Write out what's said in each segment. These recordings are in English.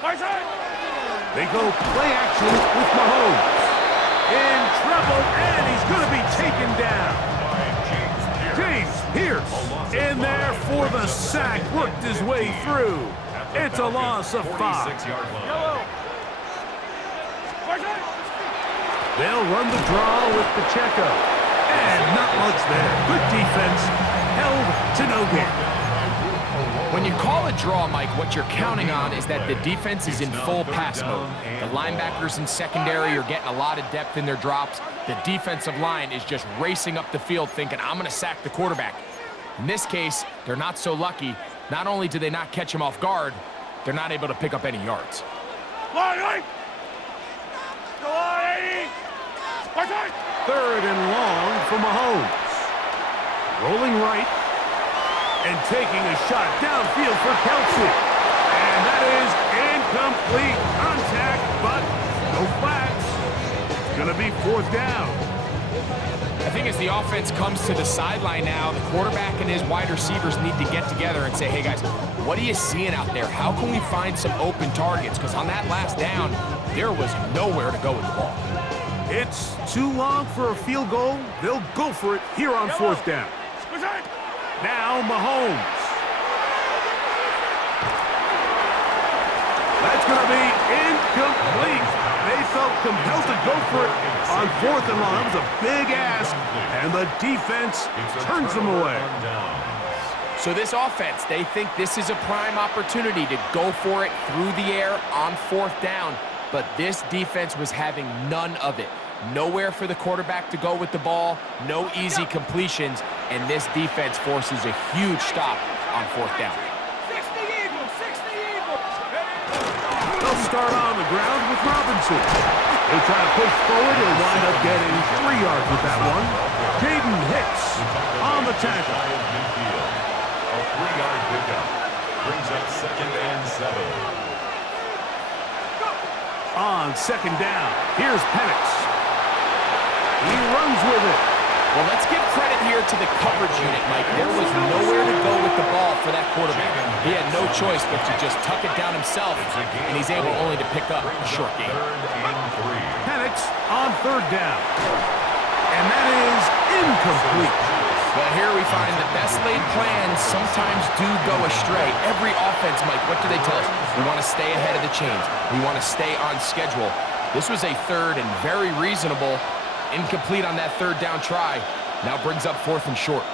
They go play action with Mahomes. In trouble, and he's going to be taken down. James Pierce in there for the sack, worked his way through. It's a loss of 5. They'll run the draw with Pacheco. And not much there. Good defense, held to no gain. When you call a draw, Mike, what you're counting on is that the defense is in full pass mode. The linebackers in secondary are getting a lot of depth in their drops. The defensive line is just racing up the field thinking, I'm going to sack the quarterback. In this case, they're not so lucky. Not only do they not catch him off guard, they're not able to pick up any yards. Third and long for Mahomes. Rolling right. And taking a shot downfield for Kelsey. And that is incomplete contact, but no flags. It's going to be 4th down. I think as the offense comes to the sideline now, the quarterback and his wide receivers need to get together and say, hey guys, what are you seeing out there? How can we find some open targets? Because on that last down, there was nowhere to go with the ball. It's too long for a field goal. They'll go for it here on 4th down. Now Mahomes. That's going to be incomplete. They felt compelled to go for it on 4th and long. That was a big ask, and the defense turns them away. So this offense, they think this is a prime opportunity to go for it through the air on 4th down, but this defense was having none of it. Nowhere for the quarterback to go with the ball, no easy completions, and this defense forces a huge stop on 4th down. They'll start on the ground with Robinson. They try to push forward and wind up getting 3 yards with that one. Jaden Hicks on the tackle. A 3-yard pickup brings up 2nd and 7. On 2nd down, here's Penix. He runs with it. Well, let's give credit here to the coverage unit, Mike. There was nowhere to go with the ball for that quarterback. He had no choice but to just tuck it down himself, and he's able only to pick up a short gain. Penix on 3rd down. And that is incomplete. Well, here we find the best laid plans sometimes do go astray. Every offense, Mike, what do they tell us? We want to stay ahead of the chains. We want to stay on schedule. This was a 3rd and very reasonable. Incomplete on that 3rd down try. Now brings up 4th and short.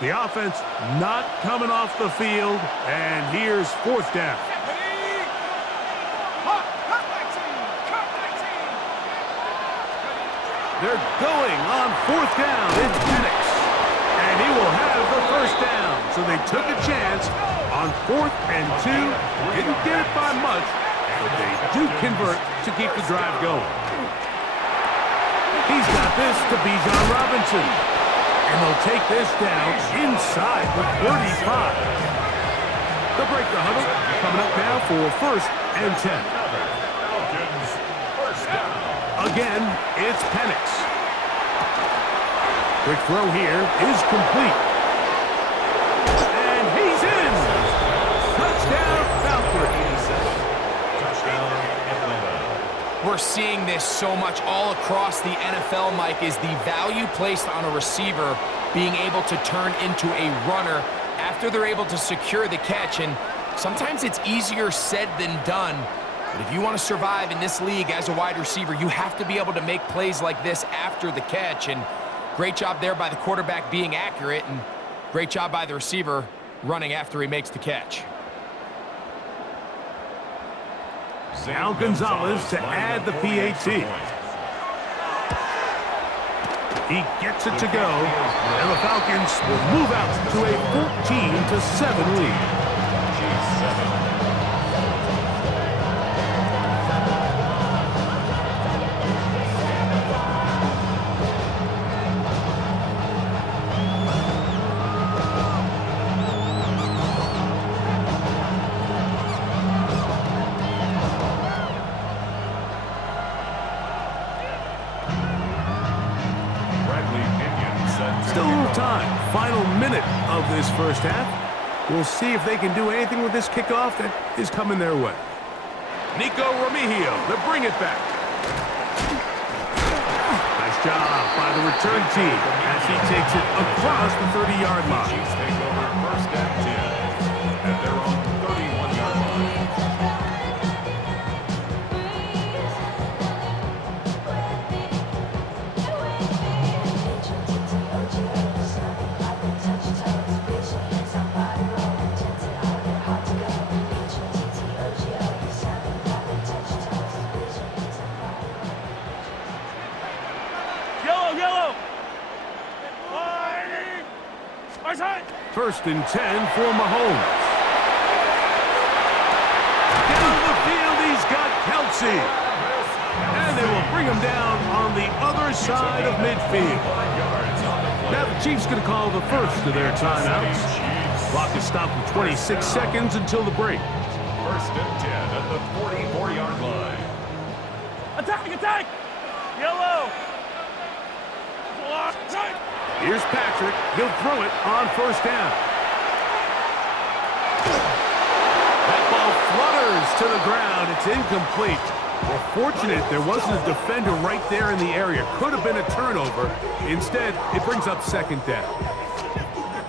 The offense not coming off the field, and here's 4th down. They're going on 4th down. It's Penix, and he will have the 1st down. So they took a chance on 4th and 2. Didn't get it by much, but they do convert to keep the drive going. He's got this to Bijan Robinson. And they'll take this down inside the 35. The break the huddle coming up now for 1st and 10. Again, it's Penix. Quick throw here is complete. And he's in. Touchdown, Falcons. Touchdown, Atlanta. We're seeing this so much all across the NFL, Mike, is the value placed on a receiver being able to turn into a runner after they're able to secure the catch. And sometimes it's easier said than done. But if you want to survive in this league as a wide receiver, you have to be able to make plays like this after the catch. And great job there by the quarterback being accurate, and great job by the receiver running after he makes the catch. Now Gonzalez to add the PAT. He gets it to go, and the Falcons will move out to a 14-7 lead. Still a little time. Final minute of this first half. We'll see if they can do anything with this kickoff that is coming their way. Nico Remigio, they bring it back. Nice job by the return team as he takes it across the 30-yard line. Chiefs take over first and 10 at their own 31-yard line. First and 10 for Mahomes. Down the field, he's got Kelsey. And they will bring him down on the other side of midfield. Now the Chiefs going to call the first of their timeouts. Clock is stopped with 26 seconds until the break. First and 10 at the 44-yard line. Attack! Yellow! Here's Patrick. He'll throw it on first down. That ball flutters to the ground. It's incomplete. Well, fortunate there wasn't a defender right there in the area. Could have been a turnover. Instead, it brings up second down.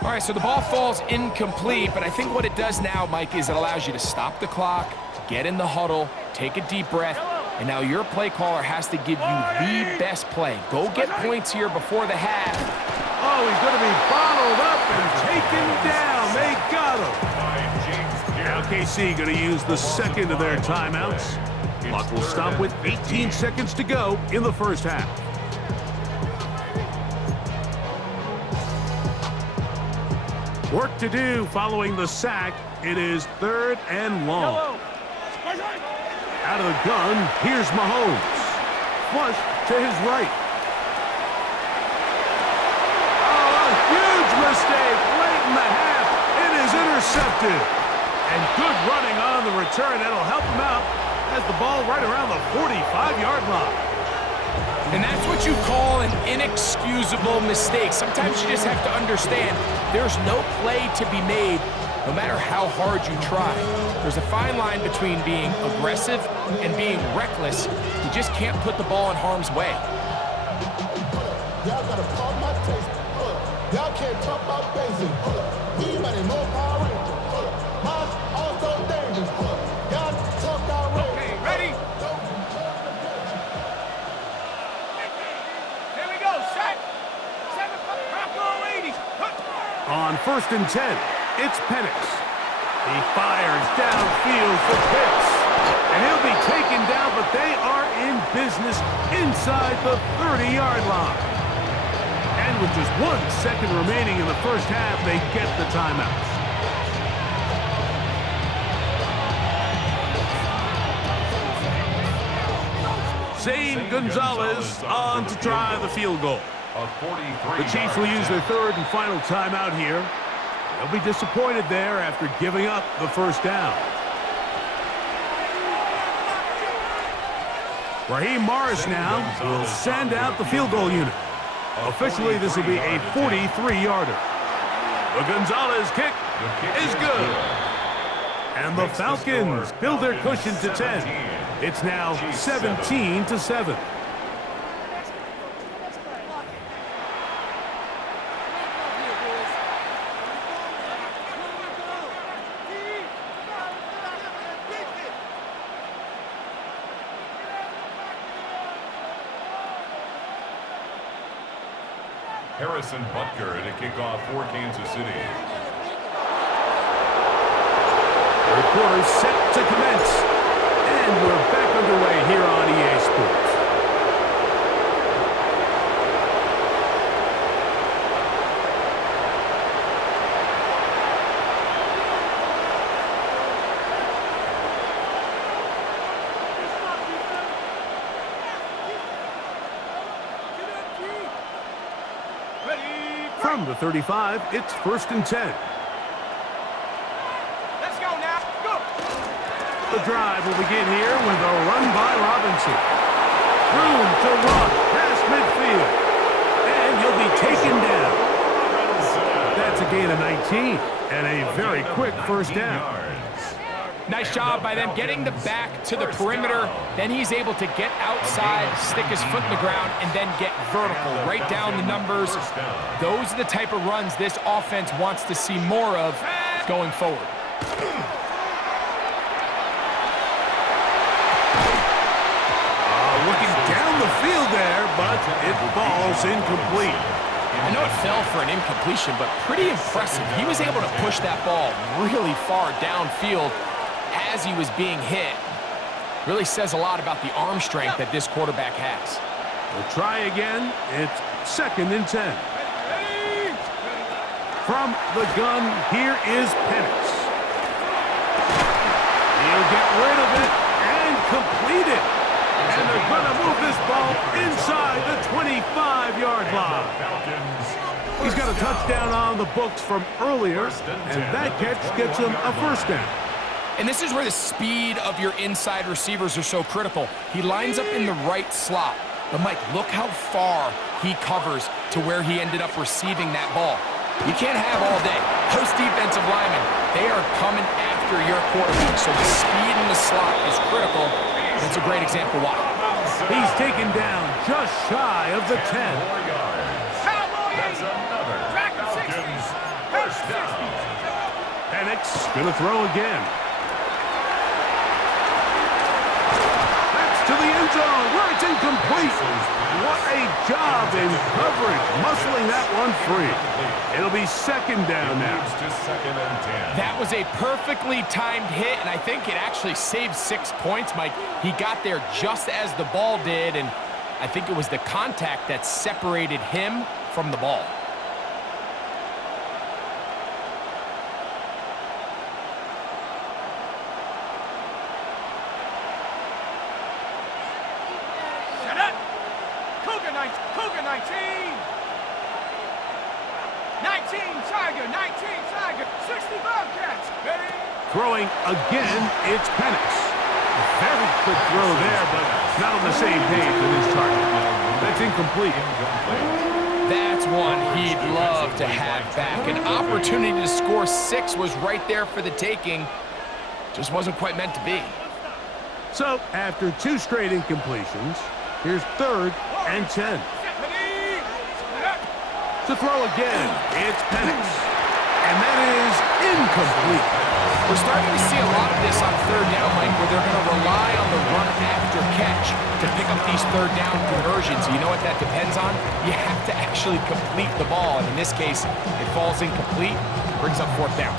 All right, so the ball falls incomplete, but I think what it does now, Mike, is it allows you to stop the clock, get in the huddle, take a deep breath, and now your play caller has to give you the best play. Go get points here before the half. Oh, he's going to be bottled up and taken down. They got him. Now KC going to use the second of their timeouts. Clock will stop with 18 seconds to go in the first half. Work to do following the sack. It is third and long. Out of the gun, here's Mahomes. Flush to his right. Oh, a huge mistake late in the half. It is intercepted. And good running on the return. That'll help him out as the ball right around the 45-yard line. And that's what you call an inexcusable mistake. Sometimes you just have to understand there's no play to be made no matter how hard you try. There's a fine line between being aggressive and being reckless. You just can't put the ball in harm's way. Y'all gotta pump my taste. Y'all can't talk about basic. Anybody know Power Rangers? Mine's also dangerous. Y'all talk outrageous. Okay, ready? Here we go, set. 7 Bronco 80. On first and 10, it's Penix. He fires downfield for Pitts. And he'll be taken down, but they are in business inside the 30-yard line. And with just 1 second remaining in the first half, they get the timeout. Zane Gonzalez on to try the field goal. The Chiefs will use their third and final timeout here. They'll be disappointed there after giving up the first down. Raheem Morris now will send out the field goal unit. Officially, this will be a 43-yarder. The Gonzalez kick is good. And the Falcons build their cushion to 10. It's now 17-7. Harrison Butker to kick off for Kansas City. Third quarter set to commence. And we're back underway here on EA Sports. From the 35, it's first and 10. Let's go now. Go. The drive will begin here with a run by Robinson. Room to run past midfield. And he'll be taken down. That's gain of 19 and a very quick first down. Nice job by them getting the back to the perimeter. Then he's able to get outside, stick his foot in the ground, and then get vertical, right down the numbers. Those are the type of runs this offense wants to see more of going forward. Looking down the field there, but it falls incomplete. I know it fell for an incompletion, but pretty impressive. He was able to push that ball really far downfield as he was being hit. Really says a lot about the arm strength that this quarterback has. We'll try again. It's 2nd and 10. From the gun, here is Penix. He'll get rid of it and complete it. And they're going to move this ball inside the 25-yard line. He's got a touchdown on the books from earlier, and that catch gets him a first down. And this is where the speed of your inside receivers are so critical. He lines up in the right slot. But, Mike, look how far he covers to where he ended up receiving that ball. You can't have all day. Those defensive linemen, they are coming after your quarterback. So the speed in the slot is critical. That's a great example why. He's taken down just shy of the 10. That's another Falcons first down. Penix gonna throw again. That's to the end zone where it's incomplete. What a job in coverage, muscling that one free. It'll be 2nd down now. Just 2nd and 10. That was a perfectly timed hit, and I think it actually saved 6 points, Mike. He got there just as the ball did, and I think it was the contact that separated him from the ball. Shut up! Cougar 19! 19 Tiger, 19 Tiger, 60 Bobcats, ready? Throwing again, it's Penix. A very quick throw there, but not on the same page with his target. That's incomplete. That's one he'd love to have back. An opportunity to score 6 was right there for the taking. Just wasn't quite meant to be. So, after 2 straight incompletions, here's 3rd and 10. To throw again, it's Penix. And that is incomplete. We're starting to see a lot of this on 3rd down, Mike, where they're going to rely on the run after catch to pick up these 3rd down conversions. You know what that depends on? You have to actually complete the ball. And in this case, it falls incomplete, brings up 4th down.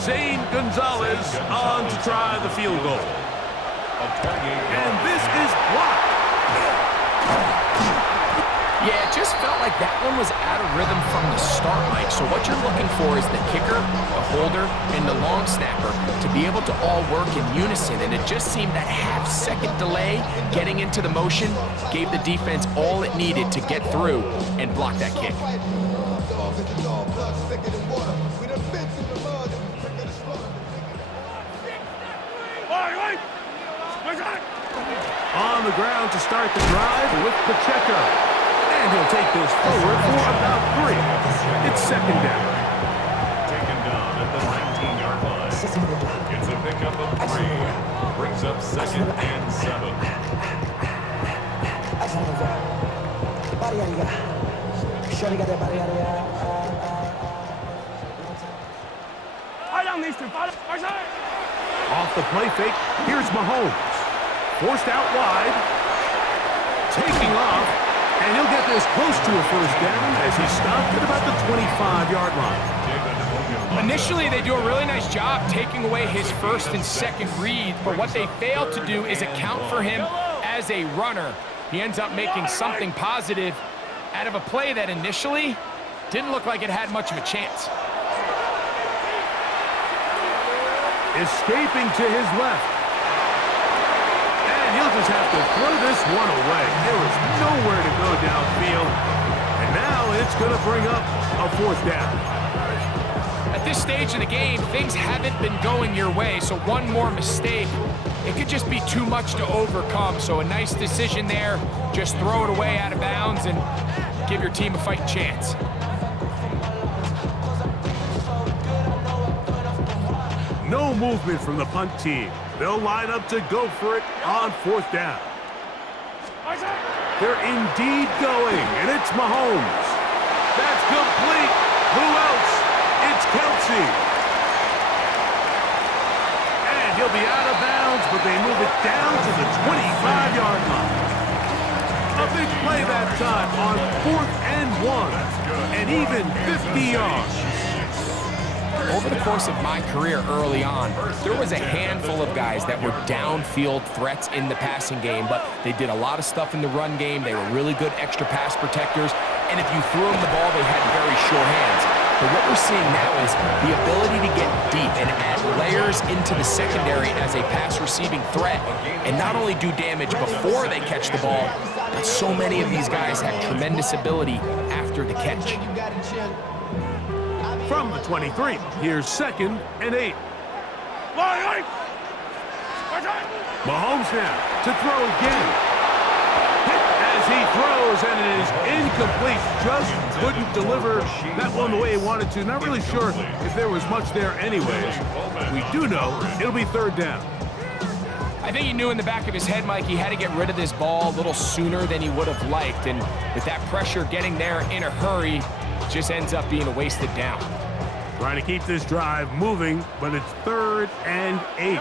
Zane Gonzalez on to try the field goal. And this is blocked. Yeah, it just felt like that one was out of rhythm from the start, Mike. So what you're looking for is the kicker, the holder, and the long snapper to be able to all work in unison. And it just seemed that half-second delay getting into the motion gave the defense all it needed to get through and block that kick. On the ground to start the drive with Pacheco. And he'll take this forward for about 3. It's 2nd down. Taken down at the 19-yard line. It's a pickup of 3. Brings up 2nd and 7. Off the play fake, here's Mahomes. Forced out wide. Taking off. And he'll get this close to a first down as he stopped at about the 25-yard line. Initially, they do a really nice job taking away his 1st and 2nd read, but what they fail to do is account for him as a runner. He ends up making something positive out of a play that initially didn't look like it had much of a chance. Escaping to his left. And he'll just have to throw this one away. There was nowhere to go downfield. And now it's going to bring up a 4th down. At this stage of the game, things haven't been going your way, so one more mistake, it could just be too much to overcome. So a nice decision there. Just throw it away out of bounds and give your team a fighting chance. No movement from the punt team. They'll line up to go for it on 4th down. They're indeed going, and it's Mahomes. That's complete. Who else? It's Kelsey. And he'll be out of bounds, but they move it down to the 25-yard line. A big play that time on 4th and 1, and even 50 yards. Over the course of my career early on, there was a handful of guys that were downfield threats in the passing game, but they did a lot of stuff in the run game. They were really good extra pass protectors, and if you threw them the ball, they had very sure hands. But what we're seeing now is the ability to get deep and add layers into the secondary as a pass receiving threat, and not only do damage before they catch the ball, but so many of these guys have tremendous ability after the catch. From the 23, here's 2nd and 8. Mahomes now to throw again. Hit as he throws, and it is incomplete. Just couldn't deliver that one the way he wanted to. Not really sure if there was much there anyways. We do know it'll be 3rd down. I think he knew in the back of his head, Mike, he had to get rid of this ball a little sooner than he would have liked. And with that pressure getting there in a hurry, just ends up being a wasted down. Trying to keep this drive moving, but it's 3rd and 8.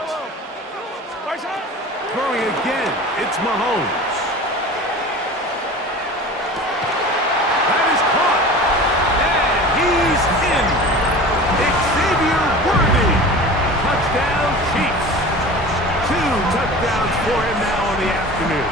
Throwing again, it's Mahomes. That is caught, and he's in. Xavier Worthy, touchdown Chiefs. 2 touchdowns for him now on the afternoon.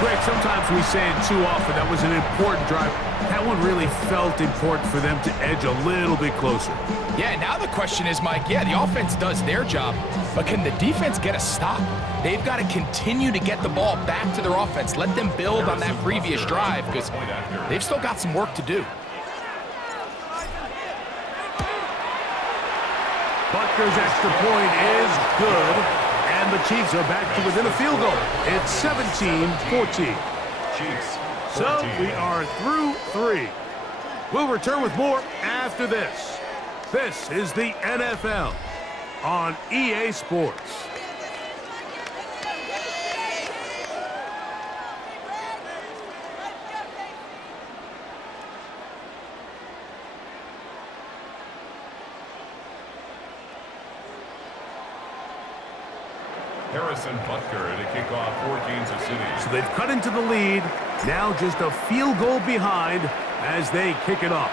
Greg, sometimes we say it too often. That was an important drive. That one really felt important for them to edge a little bit closer. Yeah, now the question is, Mike, yeah, the offense does their job, but can the defense get a stop? They've got to continue to get the ball back to their offense. Let them build on that previous drive because they've still got some work to do. Butker's extra point is good, and the Chiefs are back to within a field goal. It's 17-14. So we are through 3. We'll return with more after this. This is the NFL on EA Sports. Harrison Butker to kick off for Kansas City. So they've cut into the lead. Now just a field goal behind as they kick it off.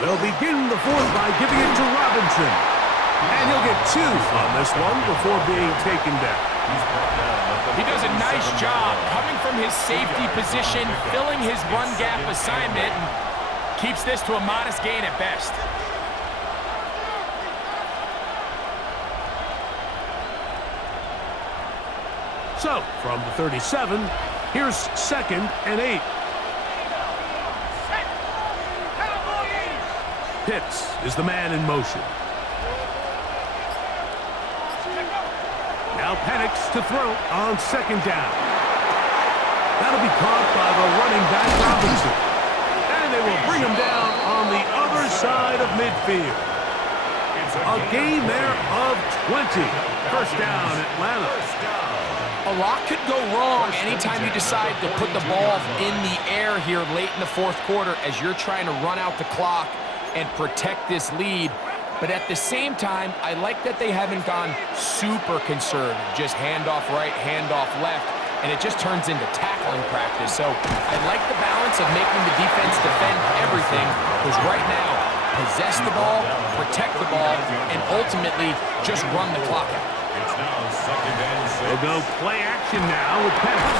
They'll begin the 4th by giving it to Robinson. And he'll get 2 on this one before being taken down. He does a nice job coming from his safety position, filling his run gap assignment, and keeps this to a modest gain at best. So, from the 37, here's 2nd and 8. Pitts is the man in motion. Now Penix to throw on 2nd down. That'll be caught by the running back Robinson. And they will bring him down on the other side of midfield. A gain there of 20. 1st down, Atlanta. A lot could go wrong anytime you decide to put the ball in the air here late in the 4th quarter as you're trying to run out the clock and protect this lead. But at the same time, I like that they haven't gone super conservative. Just handoff right, handoff left, and it just turns into tackling practice. So I like the balance of making the defense defend everything, because right now, possess the ball, protect the ball, and ultimately just run the clock out. It's now 2nd and 6. They'll go play action now with Penix.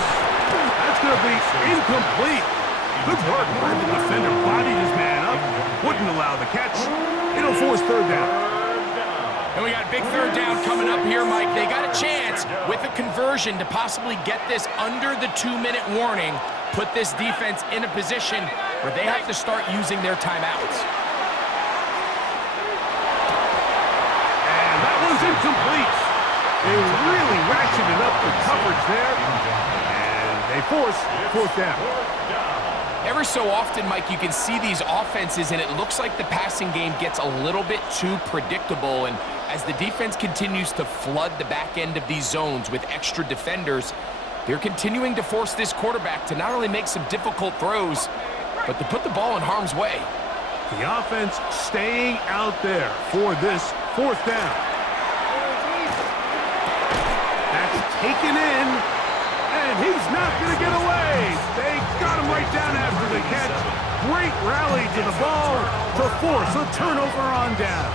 That's going to be incomplete. Good work by the defender. Bodied his man up. Wouldn't allow the catch. It'll force 3rd down. And we got a big 3rd down coming up here, Mike. They got a chance with a conversion to possibly get this under the 2-minute warning. put this defense in a position where they have to start using their timeouts. And that one's incomplete. They really ratcheted up the coverage there, and they force fourth down. Every so often, Mike, you can see these offenses, and it looks like the passing game gets a little bit too predictable. And as the defense continues to flood the back end of these zones with extra defenders, they're continuing to force this quarterback to not only make some difficult throws, but to put the ball in harm's way. The offense staying out there for this fourth down. That's taken in, and he's not going to get away. They got him right down after the catch. Great rally to the ball to force a turnover on down.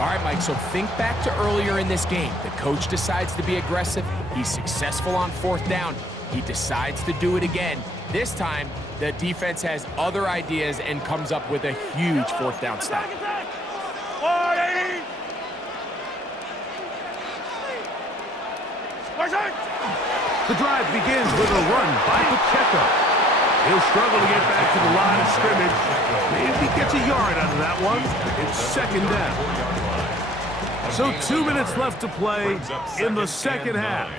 All right, Mike, so think back to earlier in this game. The coach decides to be aggressive. He's successful on fourth down. He decides to do it again. This time, the defense has other ideas and comes up with a huge fourth down stop. The drive begins with a run by Pacheco. He'll struggle to get back to the line of scrimmage. Maybe he gets a yard out of that one. It's second down. So 2 minutes left to play in the second half.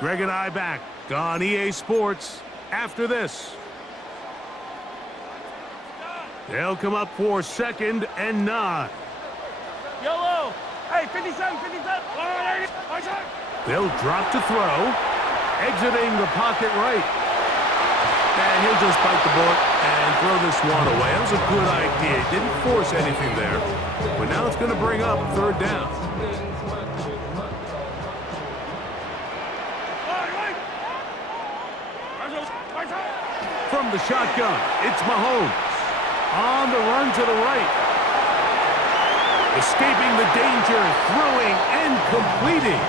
Greg and I back on EA Sports after this. They'll come up for 2nd and 9. Yellow. Hey, 57, 57. They'll drop to throw, exiting the pocket right. And he'll just bite the bullet and throw this one away. That was a good idea. He didn't force anything there. But now it's going to bring up third down. From the shotgun, it's Mahomes. On the run to the right. Escaping the danger, throwing and completing.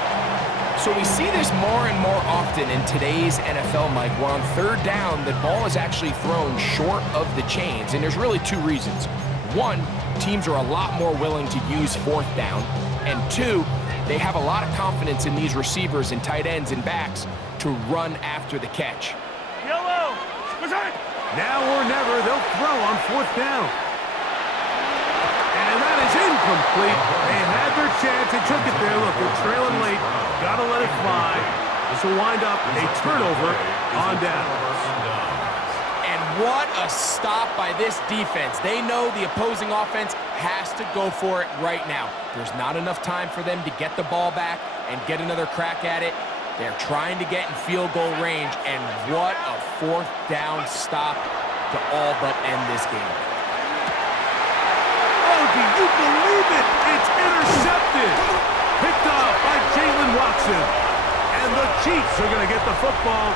So we see this more and more often in today's NFL, Mike, where on third down, the ball is actually thrown short of the chains. And there's really two reasons. One, teams are a lot more willing to use fourth down. And two, they have a lot of confidence in these receivers and tight ends and backs to run after the catch. Yellow. Now or never, they'll throw on fourth down. And that is incomplete. They had their chance. They took it there. Look, they're trailing late. Got to let it fly. This will wind up a turnover on down. And what a stop by this defense. They know the opposing offense has to go for it right now. There's not enough time for them to get the ball back and get another crack at it. They're trying to get in field goal range, and what a fourth down stop to all but end this game. Oh, do you believe it? It's intercepted. Picked off by Jalen Watson. And the Chiefs are going to get the football,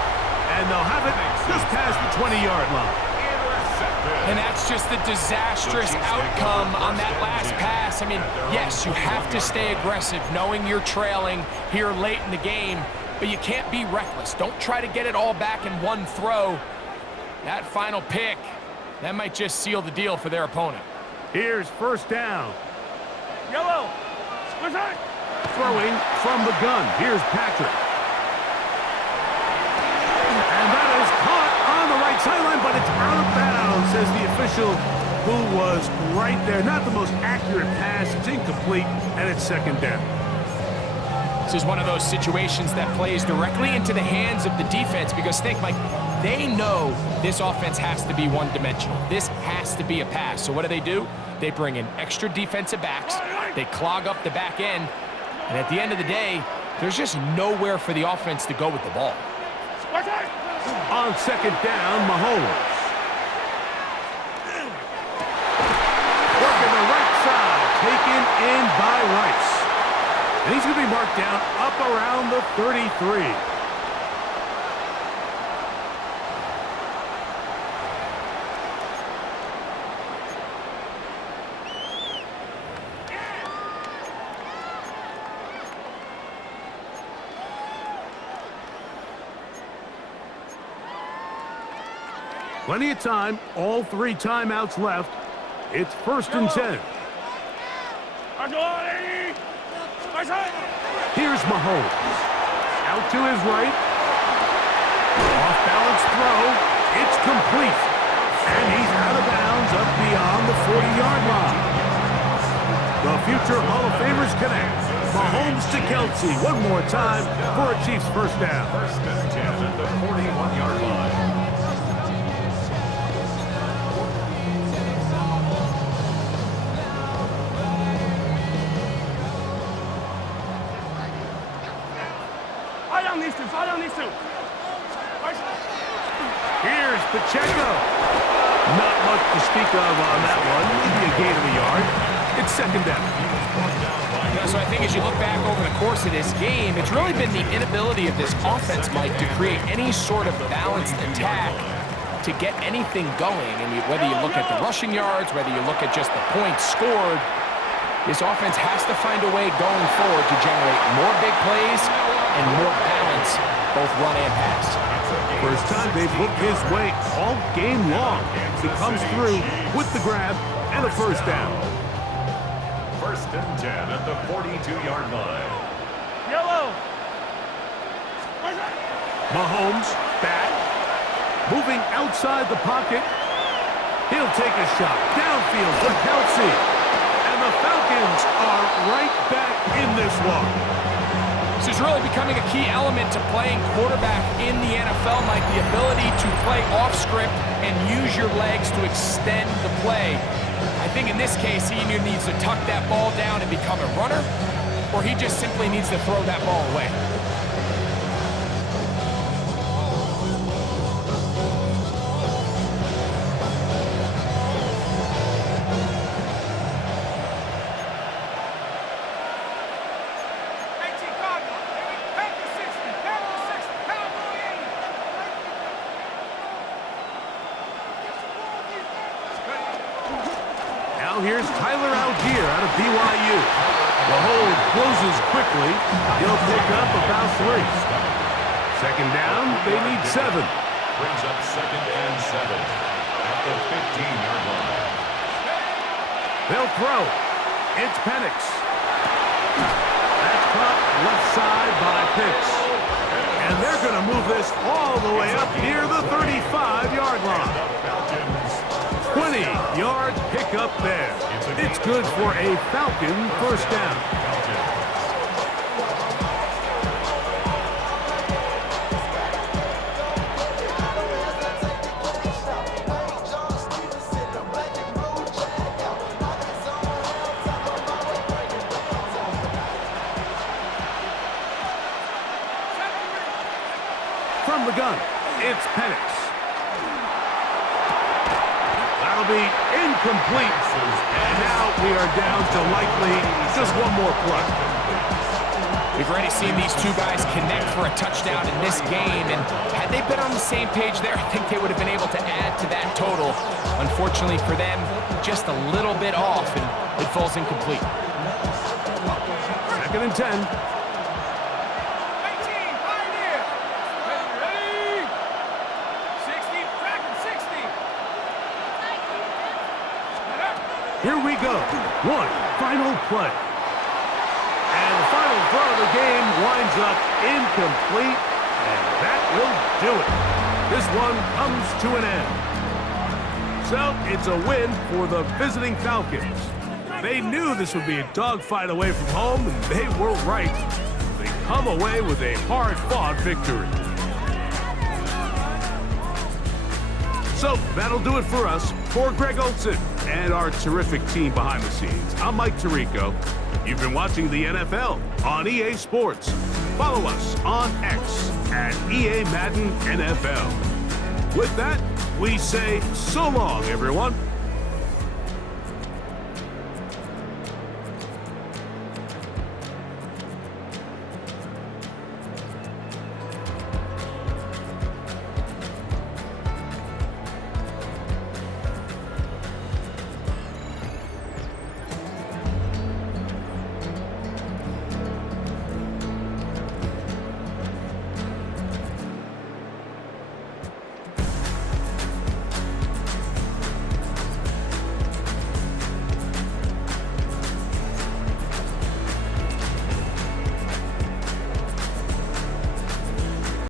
and they'll have it just past the 20-yard line. And that's just the disastrous outcome on that last pass. I mean, yes, you have to stay aggressive knowing you're trailing here late in the game, but you can't be reckless. Don't try to get it all back in one throw. That final pick, that might just seal the deal for their opponent. Here's first down. Yellow. Throwing from the gun. Here's Patrick. And that is caught on the right sideline, but it's out of bounds, says the official who was right there. Not the most accurate pass. It's incomplete, and it's second down. This is one of those situations that plays directly into the hands of the defense because think, Mike, they know this offense has to be one-dimensional. This has to be a pass. So what do? They bring in extra defensive backs. They clog up the back end. And at the end of the day, there's just nowhere for the offense to go with the ball. On second down, Mahomes. Working the right side, taken in by Rice. And he's going to be marked down up around the 33. Plenty of time, all 3 timeouts left. It's 1st and 10. Here's Mahomes. Out to his right. Off Off-balance throw. It's complete. And he's out of bounds up beyond the 40-yard line. The future Hall of Famers connect. Mahomes to Kelsey one more time for a Chiefs first down. First and 10 at the 41-yard line. Fall down these two. Here's Pacheco. Not much to speak of on that one. Maybe a gain of a yard. It's second down. So I think as you look back over the course of this game, it's really been the inability of this offense, Mike, to create any sort of balanced attack to get anything going. And whether you look at the rushing yards, whether you look at just the points scored, this offense has to find a way going forward to generate more big plays and more balance, both run and pass. First time they've looked his way all game long. He comes through with the grab and a first down. First and 10 at the 42-yard line. Yellow. Mahomes back. Moving outside the pocket. He'll take a shot downfield for Kelsey. And the Falcons are right back in this one. This is really becoming a key element to playing quarterback in the NFL, Mike, the ability to play off script and use your legs to extend the play. I think in this case, he either needs to tuck that ball down and become a runner, or he just simply needs to throw that ball away. Here's Tyler Algier out of BYU. The hold closes quickly. He'll pick up about 3. Second down, they need 7. Brings up second and 7 at the 15-yard line. They'll throw. It's Penix. That's caught left side by Pitts. And they're going to move this all the way up near the 35-yard line. 20-yard pickup there. It's good for a Falcon first down. From the gun, it's Penix. That'll be incomplete. And now we are down to likely just one more play. We've already seen these two guys connect for a touchdown in this game, and had they been on the same page there, I think they would have been able to add to that total. Unfortunately for them, just a little bit off, and it falls incomplete. Second and 10. Here we go. One final play. And the final throw of the game winds up incomplete, and that will do it. This one comes to an end. So it's a win for the visiting Falcons. They knew this would be a dogfight away from home, and they were right. They come away with a hard-fought victory. So that'll do it for us. For Greg Olson and our terrific team behind the scenes, I'm Mike Tirico. You've been watching the NFL on EA Sports. Follow us on X at EA Madden NFL. With that, we say so long, everyone.